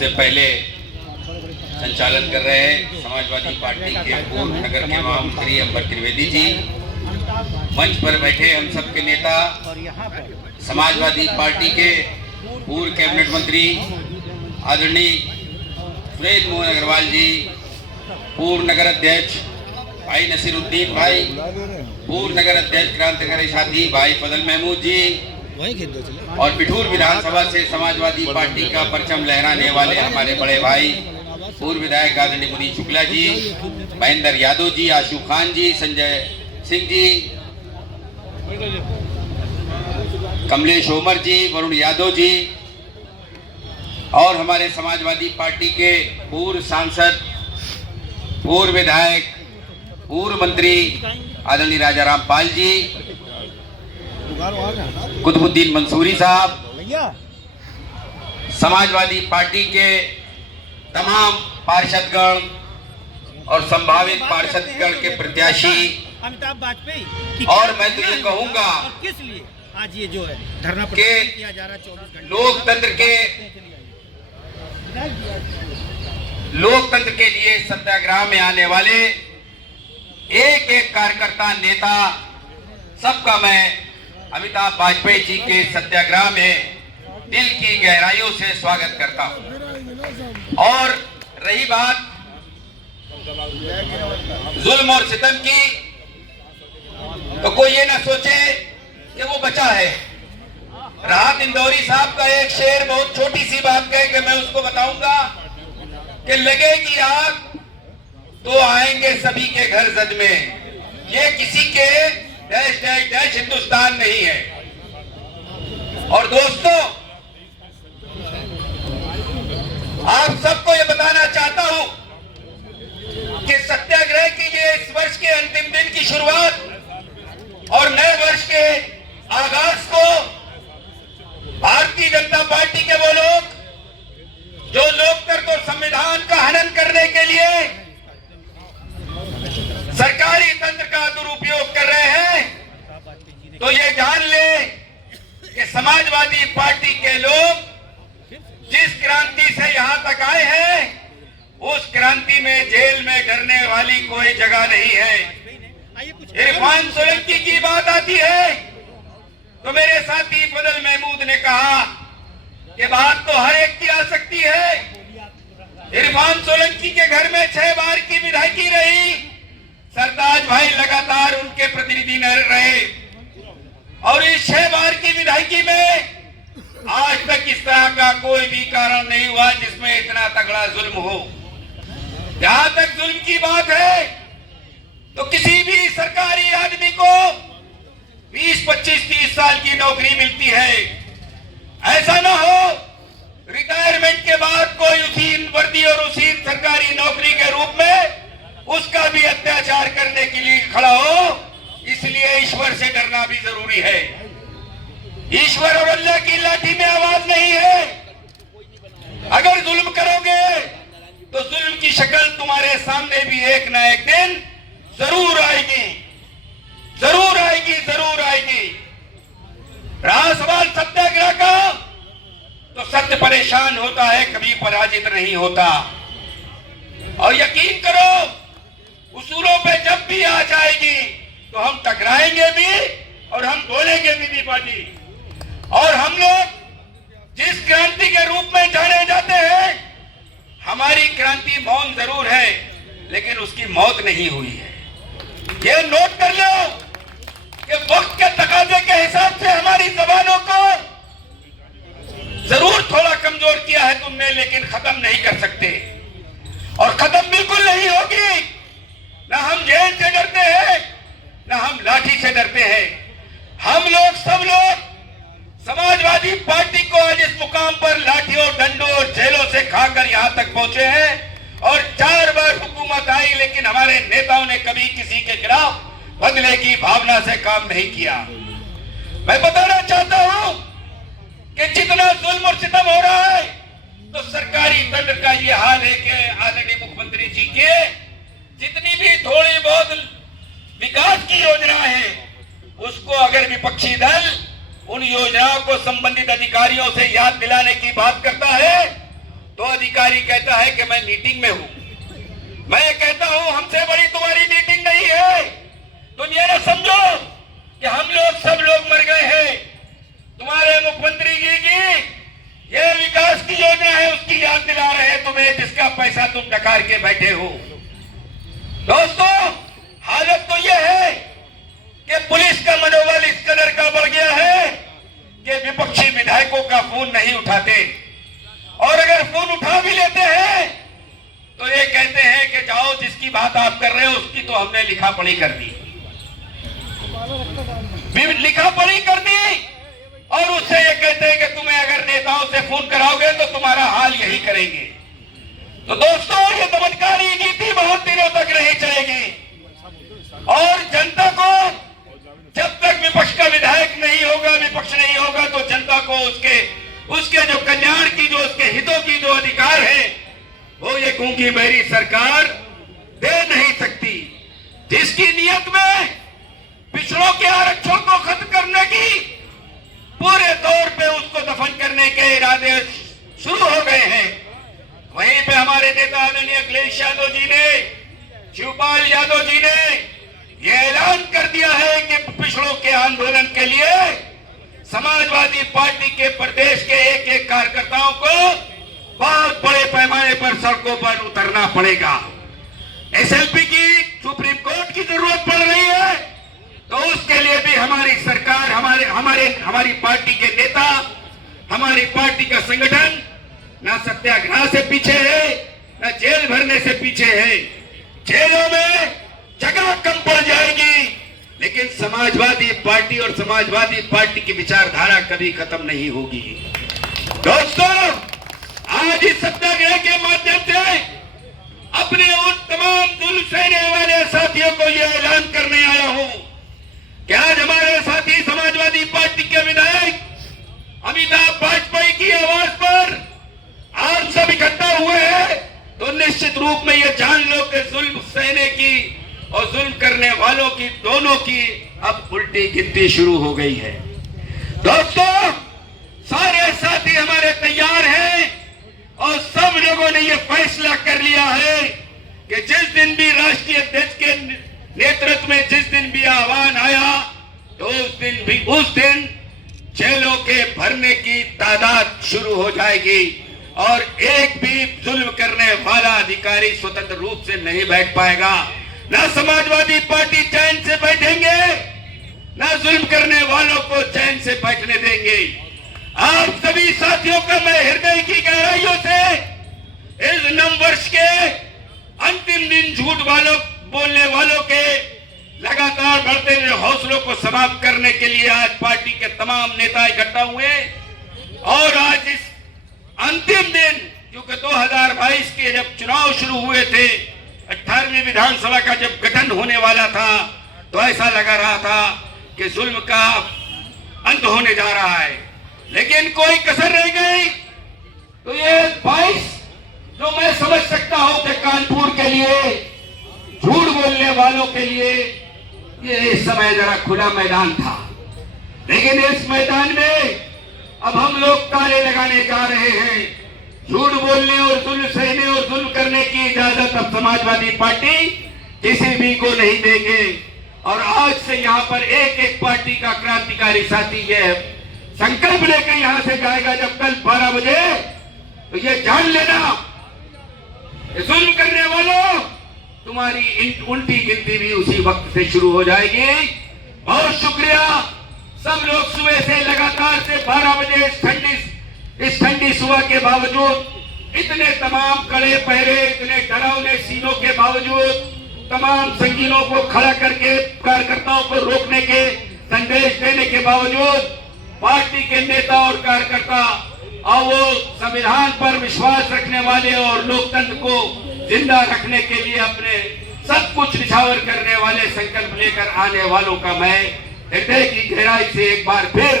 सबसे पहले संचालन कर रहे हैं समाजवादी पार्टी के पूर्व नगर के महामंत्री अंबर त्रिवेदी जी, मंच पर बैठे हम सबके नेता, समाजवादी पार्टी के पूर्व कैबिनेट मंत्री आदरणीय सुरेश मोहन अग्रवाल जी, पूर्व नगर अध्यक्ष भाई नसीरुद्दीन भाई, पूर्व नगर अध्यक्ष क्रांतिकारी साथी भाई फजल महमूद जी, और बिठूर विधानसभा से समाजवादी पार्टी का परचम लहराने वाले हमारे बड़े भाई पूर्व विधायक आदरणीय मुनीष शुक्ला जी, महेंद्र यादव जी, आशू खान जी, संजय सिंह जी, कमलेश ओमर जी, वरुण यादव जी, और हमारे समाजवादी पार्टी के पूर्व सांसद, पूर्व विधायक, पूर्व मंत्री आदरणीय राजा रामपाल जी, कुतुबुद्दीन मंसूरी साहब, समाजवादी पार्टी के तमाम पार्षदगण और संभावित पार्षदगण के प्रत्याशी अमिताभ वाजपेयी, और मैं तो ये कहूंगा किस लिए आज ये जो है धरना के किया जा रहा है 24 घंटे लोकतंत्र के लिए सत्याग्रह में आने वाले एक एक कार्यकर्ता, नेता, सबका मैं अमिताभ वाजपेयी जी के सत्याग्रह में दिल की गहराइयों से स्वागत करता हूं। और रही बात जुल्म और सितम की, तो कोई ये ना सोचे कि वो बचा है। राहत इंदौरी साहब का एक शेर बहुत छोटी सी बात कह के मैं उसको बताऊंगा कि लगेगी आग तो आएंगे सभी के घर जद में, ये किसी के डैश डैश डैश हिंदुस्तान नहीं है। और दोस्तों, आप सबको ये बताना चाहता हूं कि सत्याग्रह की ये इस वर्ष के अंतिम दिन की शुरुआत और नए वर्ष के आगाज को भारतीय जनता पार्टी के वो लोग जो लोकतंत्र और संविधान का हनन करने के लिए सरकारी तंत्र का दुरुपयोग कर रहे हैं, तो ये जान ले कि समाजवादी पार्टी के लोग जिस क्रांति से यहां तक आए हैं, उस क्रांति में जेल में डरने वाली कोई जगह नहीं है। इरफान सोलंकी की बात आती है तो मेरे साथी फजल महमूद ने कहा कि बात तो हर एक की आ सकती है। इरफान सोलंकी के घर में 6 बार की विधायकी रही, सरताज भाई लगातार उनके प्रतिनिधि रहे, और इस 6 बार की विधायकी में आज तक इस तरह का कोई भी कारण नहीं हुआ जिसमें इतना तगड़ा जुल्म हो। जहां तक जुल्म की बात है, तो किसी भी सरकारी आदमी को 20, 25, 30 साल की नौकरी मिलती है। ऐसा ना हो रिटायरमेंट के बाद कोई उसी वर्दी और उसी सरकारी नौकरी के रूप में उसका भी अत्याचार करने के लिए खड़ा हो। इसलिए ईश्वर से डरना भी जरूरी है। ईश्वर और अल्लाह की लाठी में आवाज नहीं है। अगर जुल्म करोगे तो जुल्म की शक्ल तुम्हारे सामने भी एक ना एक दिन जरूर आएगी, जरूर आएगी, जरूर आएगी। रहा सवाल सत्याग्रह का, तो सत्य परेशान होता है, कभी पराजित नहीं होता। और यकीन करो, उसूलों पे जब भी आ जाएगी तो हम टकराएंगे भी और हम बोलेंगे भी दीपाजी। और हम लोग जिस क्रांति के रूप में जाने जाते हैं, हमारी क्रांति मौन जरूर है लेकिन उसकी मौत नहीं हुई है। ये नोट कर लो कि वक्त के तकाजे के हिसाब से हमारी जबानों को जरूर थोड़ा कमजोर किया है तुमने, लेकिन खत्म नहीं कर सकते। और खत्म बिल्कुल नहीं होगी। ना हम जेल से डरते हैं, ना हम लाठी से डरते हैं। हम लोग, सब लोग समाजवादी पार्टी को आज इस मुकाम पर लाठियों, डंडों और जेलों से खाकर यहां तक पहुंचे हैं। और 4 बार हुकूमत आई, लेकिन हमारे नेताओं ने कभी किसी के खिलाफ बदले की भावना से काम नहीं किया। मैं बताना चाहता हूं कि जितना जुल्म और सितम हो रहा है, तो सरकारी तंत्र का ये हाल है कि आदरणीय मुख्यमंत्री जी के जितनी भी थोड़ी बहुत विकास की योजना है, उसको अगर विपक्षी दल उन योजनाओं को संबंधित अधिकारियों से याद दिलाने की बात करता है, तो अधिकारी कहता है कि मैं मीटिंग में हूं। मैं कहता हूं हमसे बड़ी तुम्हारी मीटिंग नहीं है। तुम ये ना समझो कि हम लोग सब लोग मर गए हैं। तुम्हारे मुख्यमंत्री जी की ये विकास की योजना है, उसकी याद दिला रहे हैं तुम्हें, जिसका पैसा तुम डकार के बैठे हो। दोस्तों, हालत तो यह है कि पुलिस का मनोबल इस कदर का बढ़ गया है कि विपक्षी विधायकों का फोन नहीं उठाते, और अगर फोन उठा भी लेते हैं तो ये कहते हैं कि जाओ, जिसकी बात आप कर रहे हो उसकी तो हमने लिखा पढ़ी कर दी, लिखा पढ़ी कर दी, और उससे ये कहते हैं कि तुम्हें अगर नेताओं से फोन कराओगे तो तुम्हारा हाल यही करेंगे। तो दोस्तों, ये दमनकारी नीति बहुत दिनों तक नहीं चलेगी, और जनता को जब तक विपक्ष का विधायक नहीं होगा, विपक्ष नहीं होगा, तो जनता को उसके जो कल्याण की, जो उसके हितों की जो अधिकार है, वो ये गूंगी बहरी सरकार दे नहीं सकती। जिसकी नियत में पिछड़ों के आरक्षण को खत्म करने की पूरे तौर पे उसको दफन करने के इरादे शुरू हो गए हैं, वहीं पे हमारे नेता आदरणीय अखिलेश यादव जी ने, शिवपाल यादव जी ने यह ऐलान कर दिया है कि पिछड़ों के आंदोलन के लिए समाजवादी पार्टी के प्रदेश के एक एक कार्यकर्ताओं को बहुत बड़े पैमाने पर सड़कों पर उतरना पड़ेगा। एसएलपी की सुप्रीम कोर्ट की जरूरत पड़ रही है, तो उसके लिए भी हमारी सरकार, हमारी पार्टी के नेता, हमारी पार्टी का संगठन न सत्याग्रह से पीछे है, न जेल भरने से पीछे है। जेलों में जगह कम पड़ जाएगी, लेकिन समाजवादी पार्टी और समाजवादी पार्टी की विचारधारा कभी खत्म नहीं होगी। दोस्तों, आज इस सत्याग्रह के माध्यम से अपने उन तमाम जुल्म सहने वाले साथियों को यह ऐलान करने आया हूं कि आज हमारे साथी समाजवादी पार्टी के विधायक अमिताभ वाजपेयी की आवाज पर आप सब इकट्ठा हुए हैं, तो निश्चित रूप में यह जान लो कि जुल्म सहने की और जुल्म करने वालों की, दोनों की अब उल्टी गिनती शुरू हो गई है। दोस्तों, सारे साथी हमारे तैयार हैं, और सब लोगों ने यह फैसला कर लिया है कि जिस दिन भी राष्ट्रीय अध्यक्ष के नेतृत्व में जिस दिन भी आह्वान आया, तो उस दिन जेलों के भरने की तादाद शुरू हो जाएगी, और एक भी जुल्म करने वाला अधिकारी स्वतंत्र रूप से नहीं बैठ पाएगा। ना समाजवादी पार्टी चैन से बैठेंगे, ना जुल्म करने वालों को चैन से बैठने देंगे। आप सभी साथियों का मैं हृदय की गहराइयों से इस नववर्ष के अंतिम दिन झूठ बोलने वालों के लगातार बढ़ते हुए हौसलों को समाप्त करने के लिए आज पार्टी के तमाम नेता इकट्ठा हुए, और आज इस अंतिम दिन, क्योंकि 2022 के जब चुनाव शुरू हुए थे, 18वीं विधानसभा का जब गठन होने वाला था, तो ऐसा लगा रहा था कि जुल्म का अंत होने जा रहा है, लेकिन कोई कसर रह गई। तो ये 22 जो मैं समझ सकता हूं कि कानपुर के लिए झूठ बोलने वालों के लिए ये इस समय जरा खुला मैदान था, लेकिन इस मैदान में अब हम लोग ताले लगाने जा रहे हैं। झूठ बोलने और जुल्म सहने और जुल्म करने की इजाजत अब समाजवादी पार्टी किसी भी को नहीं देंगे, और आज से यहाँ पर एक एक पार्टी का क्रांतिकारी साथी ये संकल्प लेकर यहां से जाएगा, जब कल 12 बजे, तो ये जान लेना, जुल्म करने वालों, तुम्हारी उल्टी गिनती भी उसी वक्त से शुरू हो जाएगी। बहुत शुक्रिया। सब लोग सुबह से लगातार से 12 बजे इस ठंडी सुबह के बावजूद, इतने तमाम कड़े पहरे, इतने डरावने सीनों के बावजूद, तमाम संगीनों को खड़ा करके कार्यकर्ताओं को रोकने के संदेश देने के बावजूद, पार्टी के नेता और कार्यकर्ता और वो संविधान पर विश्वास रखने वाले और लोकतंत्र को जिंदा रखने के लिए अपने सब कुछ निछावर करने वाले संकल्प लेकर आने वालों का मैं हृदय की गहराई से एक बार फिर